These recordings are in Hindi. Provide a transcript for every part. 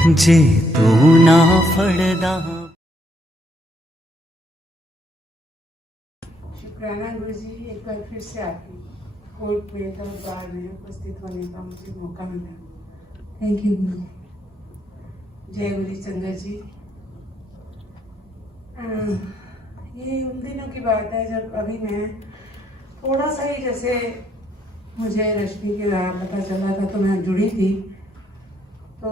जे तू ना फड़दा। शुक्राना गुरु जी, एक बार फिर से आपकी कोर्ट में दरबार में उपस्थित होने का मुझे मौका मिला। थैंक यू गुरु। जय गुरु चंद्र जी। ये उन दिनों की बात है जब अभी मैं थोड़ा सा ही जैसे मुझे रश्मि के बारे में पता चला था तो मैं जुड़ी थी। तो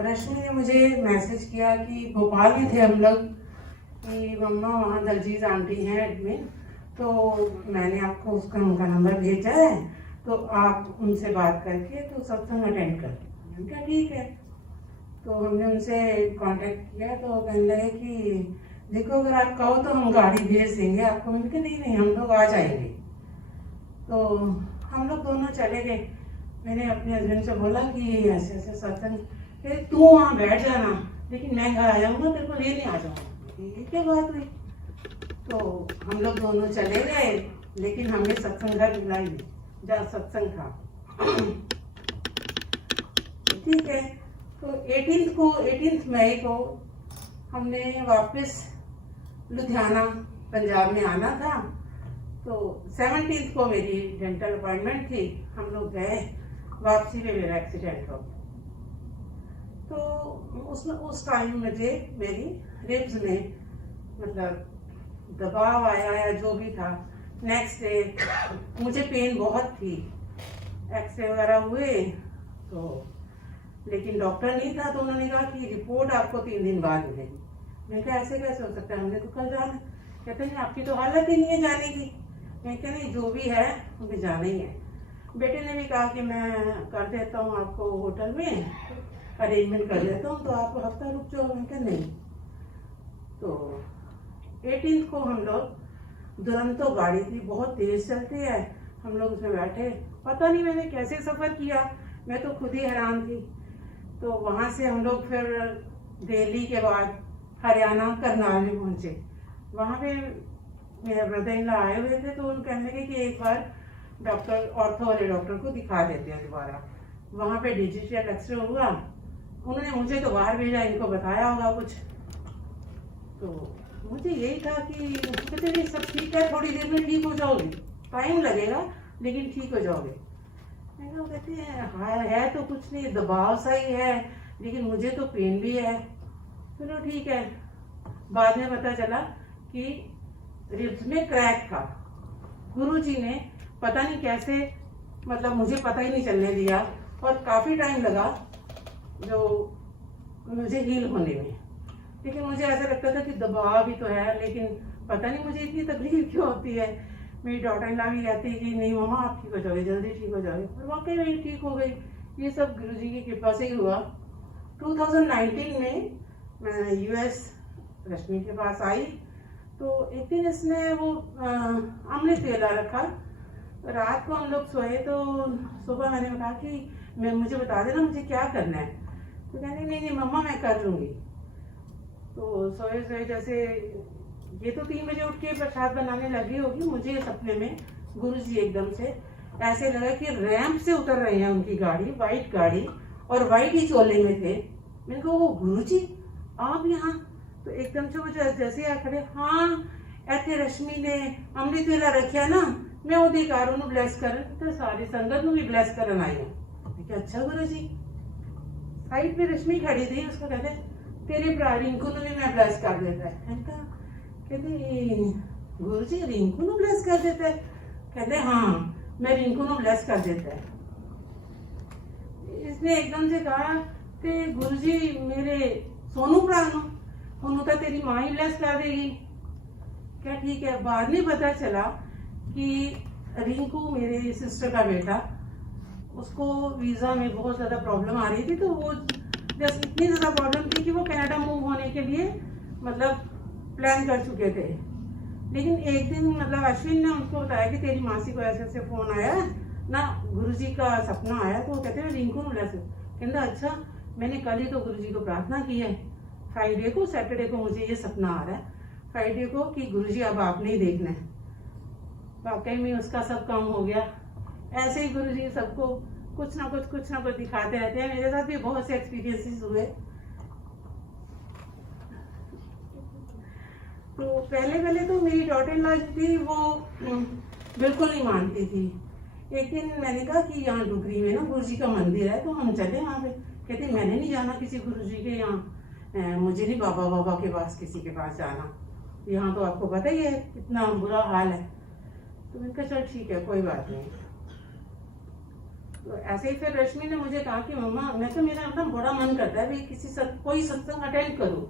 रश्मि ने मुझे मैसेज किया कि भोपाल में थे हम लोग कि मम्मा वहाँ दलजीज आंटी हैं एडमिन, तो मैंने आपको उनका नंबर भेजा है, तो आप उनसे बात करके तो सत्संग अटेंड कर। मैंने कहा ठीक है। तो हमने उनसे कांटेक्ट किया तो कहने लगे कि देखो अगर आप कहो तो हम गाड़ी भेज देंगे आपको। मैंने कहा नहीं हम लोग आ जाएंगे। तो हम लोग दोनों चले गए। मैंने अपने हस्बैंड से बोला कि ऐसे ऐसे सत्संग, तू वहाँ बैठ जाना लेकिन मैं घर आ जाऊँगा, तेरे को लेने आ जाऊँगा। ये क्या बात हुई? तो हम लोग दोनों चले गए, लेकिन हमें सत्संग घर मिला ही नहीं जहाँ सत्संग था। ठीक है। तो 18 मई को हमने वापस लुधियाना पंजाब में आना था। तो 17 को मेरी डेंटल अपॉइंटमेंट थी। हम लोग गए, वापसी में मेरा एक्सीडेंट हो गया। तो उस टाइम मुझे मेरी रिब्स में मतलब दबाव आया या जो भी था। नेक्स्ट डे मुझे पेन बहुत थी, एक्सरे वगैरह हुए तो, लेकिन डॉक्टर नहीं था तो उन्होंने कहा कि रिपोर्ट आपको 3 दिन बाद मिलेगी। मैंने कहा ऐसे कैसे हो सकता है, हमने तो कल जाना। कहते हैं आपकी तो हालत ही नहीं है जाने की। मैं कहा नहीं जो भी है मुझे जाना ही है। बेटे ने भी कहा कि मैं कर देता हूँ आपको होटल में अरेंजमेंट कर देता हूँ, तो आप हफ्ता रुक जाओ। मैं कहा नहीं। तो 18 को हम लोग दुरंतो गाड़ी थी, बहुत तेज चलती है, हम लोग उसमें बैठे। पता नहीं मैंने कैसे सफ़र किया, मैं तो खुद ही हैरान थी। तो वहाँ से हम लोग फिर दिल्ली के बाद हरियाणा करनाल में पहुँचे। वहाँ पे मेरे ब्रदर इन लॉ आए हुए थे, तो उन कहने लगे कि एक बार डॉक्टर ऑर्थो वाले डॉक्टर को दिखा देते हैं दोबारा। वहाँ पे डिजिटल एक्सरे हुआ, उन्होंने मुझे तो बाहर भेजा, इनको बताया होगा कुछ। तो मुझे यही था कि कहते नहीं सब ठीक है, थोड़ी देर में ठीक हो जाओगे, टाइम लगेगा लेकिन ठीक हो जाओगे। मैंने कहते हैं है तो कुछ नहीं, दबाव सा ही है, लेकिन मुझे तो पेन भी है। चलो ठीक है। बाद में पता चला कि रिब्स में क्रैक था। गुरुजी ने पता नहीं कैसे, मतलब मुझे पता ही नहीं चलने दिया और काफ़ी टाइम लगा जो मुझे हील होने में। लेकिन मुझे ऐसा लगता था कि दबाव भी तो है, लेकिन पता नहीं मुझे इतनी तकलीफ क्यों होती है। मेरी डॉटर इन लॉ भी कहती है कि नहीं मम्मा आप ठीक हो जाओगे, जल्दी ठीक हो जाओगे, और वाकई में ठीक हो गई। ये सब गुरुजी की कृपा से ही हुआ। 2019 में मैं यूएस रश्मि के पास आई, तो एक दिन इसने वो अमृत वेला रखा। रात को हम लोग सोए तो सुबह मैंने कहा कि मुझे बता देना मुझे क्या करना है। तो कहने नहीं मम्मा मैं कर लूँगी। तो सोए सोए जैसे ये तो 3 बजे उठ के प्रसाद बनाने लगी होगी, मुझे सपने में गुरुजी एकदम से ऐसे लगा कि रैंप से उतर रहे हैं उनकी गाड़ी, वाइट गाड़ी, और वाइट ही चोले में थे। मैंने कहा वो गुरुजी आप यहाँ? तो एकदम से मुझे जैसे आ खड़े, हाँ ऐसे रश्मि ने अमृत वेला रखा ना, मैं वो अधिकार ब्लैस कर तो सारी संगत भी ब्लैस करन आई हूँ। अच्छा गुरुजी। साइड पे रश्मि खड़ी थी, उसको कहते तेरे भरा रिंकू भी मैं ब्लैस कर देता है। कहते गुरुजी रिंकू ब्लैस कर देता है? कहते हाँ मैं रिंकू ब्लैस कर देता है। इसने एकदम से कहा कि गुरुजी मेरे सोनू प्राणो सोनू तो तेरी माँ ही ब्लेस कर देगी क्या? ठीक है। बाद में पता चला कि रिंकू मेरे सिस्टर का बेटा, उसको वीज़ा में बहुत ज़्यादा प्रॉब्लम आ रही थी, तो वो जैसे इतनी ज़्यादा प्रॉब्लम थी कि वो कनाडा मूव होने के लिए मतलब प्लान कर चुके थे। लेकिन एक दिन मतलब अश्विन ने उनको बताया कि तेरी मासी को ऐसे ऐसे फ़ोन आया ना, गुरुजी का सपना आया। तो वो कहते हैं रिंकू ने ब्लेस। कहता अच्छा मैंने कल ही तो गुरुजी को प्रार्थना की है, फ्राइडे को सैटरडे को मुझे ये सपना आ रहा है, फ्राइडे को कि गुरुजी अब आपने ही देखना है। वाकई में उसका सब काम हो गया। ऐसे ही गुरुजी सबको कुछ ना कुछ दिखाते रहते हैं। मेरे साथ भी बहुत से एक्सपीरियंसेस हुए तो पहले तो मेरी डॉटर इन लॉ थी वो बिल्कुल नहीं मानती थी। एक दिन मैंने कहा कि यहाँ डुगरी में ना गुरु जी का मंदिर है तो हम चले वहाँ पे। कहती मैंने नहीं जाना किसी गुरु जी के यहाँ, मुझे नहीं बाबा के पास किसी के पास जाना, यहाँ तो आपको पता ही है कितना बुरा हाल है। तो मैंने कहा चल ठीक है कोई बात नहीं। तो ऐसे ही फिर रश्मि ने मुझे कहा कि मम्मा मैं तो मेरा एकदम बड़ा मन करता है भाई कोई सत्संग अटेंड करूँ,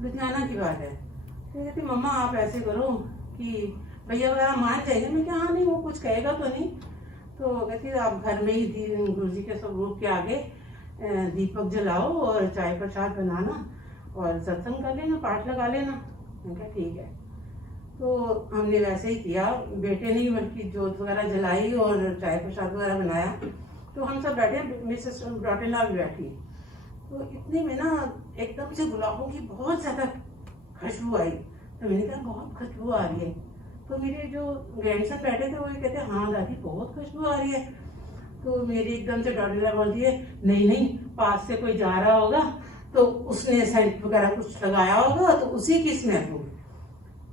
लुधियाना की बात है। तो कहती मम्मा आप ऐसे करो कि भैया वगैरह मान जाएंगे। मैं क्या हाँ नहीं वो कुछ कहेगा तो नहीं। तो कहती आप घर में ही गुरु जी के स्वरूप के आगे दीपक जलाओ और चाय प्रसाद बनाना और सत्संग कर लेना, पाठ लगा लेना। मैंने कहा ठीक है। तो हमने वैसे ही किया, बेटे ने बल्कि जोत वगैरह जलाई और चाय प्रसाद वगैरह बनाया। तो हम सब बैठे, मिसेस डॉटर इन लॉ भी बैठी। तो इतने में ना एकदम से गुलाबों की बहुत ज्यादा खुशबू आई। तो मैंने कहा बहुत खुशबू आ रही है। तो मेरे जो ग्रैंडसन बैठे थे वो ये कहते हाँ दादी बहुत खुशबू आ रही है। तो मेरी एकदम से डॉटर इन लॉ बोलती है नहीं पास से कोई जा रहा होगा तो उसने सेंट वगैरह कुछ लगाया होगा तो उसी की स्मेल होगी।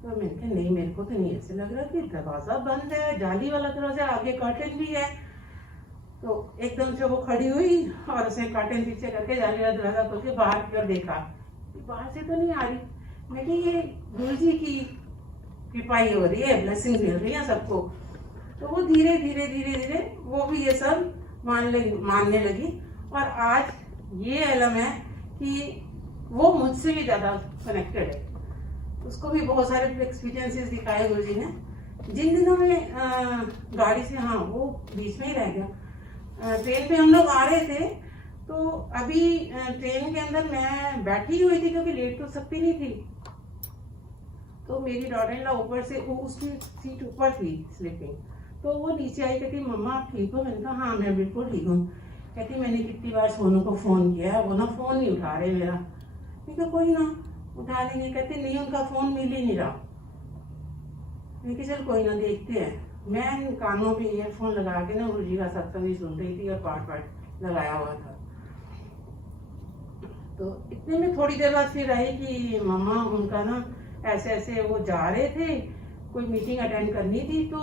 तो मैंने कहा नहीं मेरे को तो नहीं ऐसे लग रहा कि दरवाजा बंद है, जाली वाला दरवाजा, आगे कर्टन भी है। तो एकदम से वो खड़ी हुई और उसने कर्टन पीछे करके जाली वाला दरवाजा खोल के बाहर की ओर देखा, बाहर से तो नहीं आ रही। मैं कहा ये गुरु जी की कृपाई हो रही है, ब्लेसिंग मिल रही है सबको। तो वो धीरे धीरे वो भी ये सब मानने लगी। और आज ये एलम है कि वो मुझसे भी ज्यादा कनेक्टेड है। उसको भी बहुत सारे एक्सपीरियंसेस दिखाए गुरु जी ने। जिन दिनों में गाड़ी से हाँ वो बीच में ही रह गया। ट्रेन पे हम लोग आ रहे थे तो अभी ट्रेन के अंदर मैं बैठी हुई थी क्योंकि लेट तो सकती नहीं थी। तो मेरी डॉटर इन लॉ ऊपर से वो उसकी सीट ऊपर थी स्लीपिंग। तो वो नीचे आई, कहती मम्मा आप ठीक हो? मैंने कहा हाँ मैं बिल्कुल ठीक हूँ। कहती मैंने कितनी बार सोनू को फोन किया है, वो ना फोन नहीं उठा रहे मेरा। मैंने कहा कोई ना उठा लेंगे। कहते नहीं उनका फोन मिल ही नहीं रहा। मैंने कहा चल कोई ना देखते हैं। मैं कानों पे ईयरफोन लगा के ना गुरु जी का सत्संग ही सुन रही थी और पाठ लगाया हुआ था। तो इतने में थोड़ी देर बाद फिर आई कि मम्मा उनका ना ऐसे वो जा रहे थे, कोई मीटिंग अटेंड करनी थी तो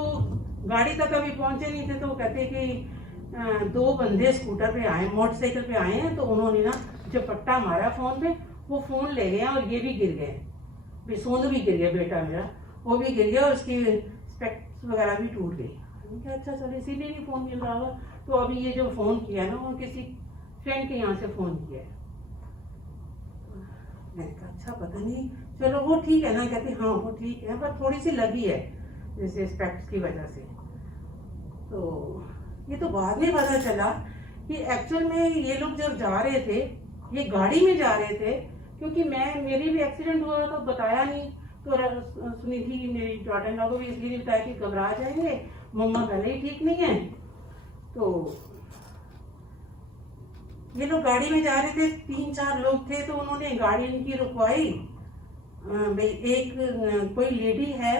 गाड़ी तक अभी पहुंचे नहीं थे। तो वो कहते कि 2 बंदे स्कूटर पे आए, मोटरसाइकिल पे आए हैं। तो उन्होंने ना झपट्टा मारा फोन पे, वो फोन ले गए और ये भी गिर गए। सोनू भी गिर गया, बेटा मेरा वो भी गिर गया और उसकी स्पेक्स वगैरह भी टूट गई। क्या अच्छा चलो इसीलिए नहीं फोन मिल रहा होगा। तो अभी ये जो फोन किया ना वो किसी फ्रेंड के यहाँ से फोन किया है। मैंने कहा अच्छा पता नहीं, चलो वो ठीक है ना। कहती हाँ वो ठीक है पर थोड़ी सी लगी है जैसे स्पेक्स की वजह से। तो ये तो बाद में पता चला कि एक्चुअल में ये लोग जब जा रहे थे, ये गाड़ी में जा रहे थे, क्योंकि मेरी भी एक्सीडेंट हुआ तो बताया नहीं। तो सुनिधि मेरी डॉटर इन लॉ को भी इसलिए नहीं बताया कि घबरा जाएंगे, मम्मा पहले ही ठीक नहीं है। तो ये लोग गाड़ी में जा रहे थे, 3-4 लोग थे। तो उन्होंने गाड़ी इनकी रुकवाई। एक कोई लेडी है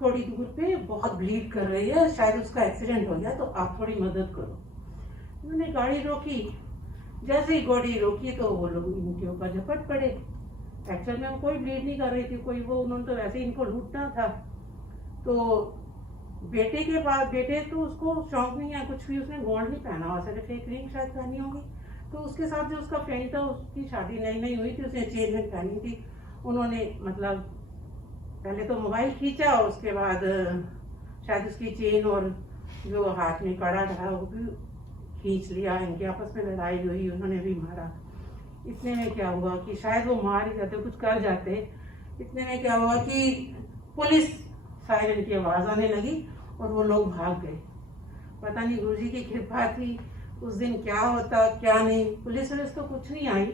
थोड़ी दूर पे, बहुत ब्लीड कर रही है, शायद उसका एक्सीडेंट हो गया, तो आप थोड़ी मदद करो। उन्होंने गाड़ी रोकी। जैसे ही गाड़ी रोकी तो वो लोग इनके ऊपर झपट पड़े। एक्चुअल में वो कोई ब्लीड नहीं कर रही थी कोई, वो उन्होंने तो वैसे ही इनको लूटना था। तो बेटे के पास, बेटे तो उसको शौक नहीं है कुछ भी, उसने गोल्ड नहीं पहना हुआ, सिर्फ एक रिंग शायद पहनी होगी। तो उसके साथ जो उसका फ्रेंड था उसकी शादी नई हुई थी, उसने चेन रिंग पहनी थी। उन्होंने मतलब पहले तो मोबाइल खींचा और उसके बाद शायद उसकी चेन और जो हाथ में कड़ा था वो भी खींच लिया। इनके आपस में लड़ाई हुई, उन्होंने भी मारा। इतने में क्या हुआ कि शायद वो मार ही जाते, कुछ कर जाते। इतने में क्या हुआ कि पुलिस सायरन की आवाज आने लगी और वो लोग भाग गए। पता नहीं गुरुजी की कृपा थी उस दिन क्या होता क्या नहीं। पुलिस तो कुछ नहीं आई,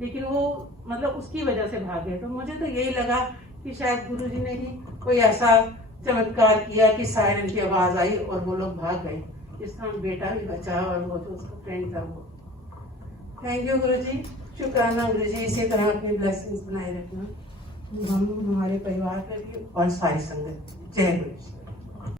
लेकिन वो मतलब उसकी वजह से भाग गए। तो मुझे तो यही लगा कि शायद गुरुजी ने ही कोई ऐसा चमत्कार किया कि सायरन की आवाज आई और वो लोग भाग गए। इस तरह बेटा भी बचा और वो जो उसका फ्रेंड था वो। थैंक यू गुरुजी, शुक्राना गुरुजी। इसी तरह अपनी ब्लेसिंग्स बनाए रखना हम हमारे परिवार पर भी और सारी संगत। जय गुरु।